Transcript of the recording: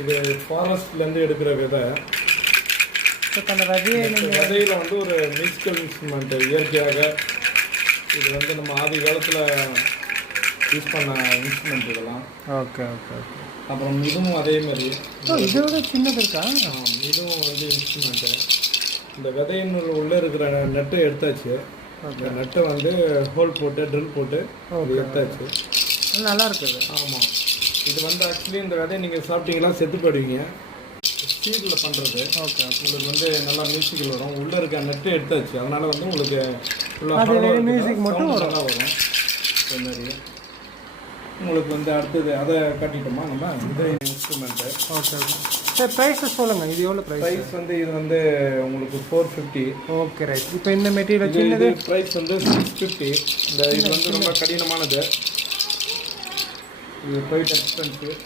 இது ஃபாரஸ்ட்லேருந்து எடுக்கிற விதை. இப்போ அந்த விதையை விதையில் வந்து ஒரு மியூசிக்கல் இன்ஸ்ட்ருமெண்ட்டு இயற்கையாக இது வந்து நம்ம ஆதி காலத்தில் யூஸ் பண்ண இன்ஸ்ட்ருமெண்ட் இதெல்லாம். Okay okay okay. அப்புறம் இதுவும் அதே மாதிரி இதை விட சின்னது இருக்கா? இதுவும் வந்து இன்ஸ்ட்ருமெண்ட்டு. இந்த விதையின்னு உள்ளே இருக்கிற நெட்டை எடுத்தாச்சு. அந்த நெட்டை வந்து ஹோல் போட்டு ட்ரில் போட்டு எடுத்தாச்சு. நல்லா இருக்குது. ஆமாம், இது வந்து ஆக்சுவலி இந்த விதையை நீங்கள் சாப்பிட்டீங்களா செத்து போயிடுவீங்க. ஸ்பீடில் பண்ணுறது. ஓகே, உங்களுக்கு வந்து நல்லா மியூசிக்கல் வரும். உள்ளே இருக்க நெட்டை எடுத்தாச்சு, அதனால் வந்து உங்களுக்கு மியூசிக் மட்டும் நல்லா வரும். இந்த மாதிரி உங்களுக்கு வந்து அடுத்தது அதை காட்டிட்டோமா நம்ம இந்த instrument. Okay okay sir. Prices சொல்லுங்கள். இது எவ்வளோ ப்ரைஸ் வந்து இது வந்து உங்களுக்கு 450. Okay right. இப்போ இந்த மெட்டீரியல் சின்னது ப்ரைஸ் வந்து 650. இந்த இது வந்து ரொம்ப கடினமானது. இது குவைட் எக்ஸ்பென்சிவ்.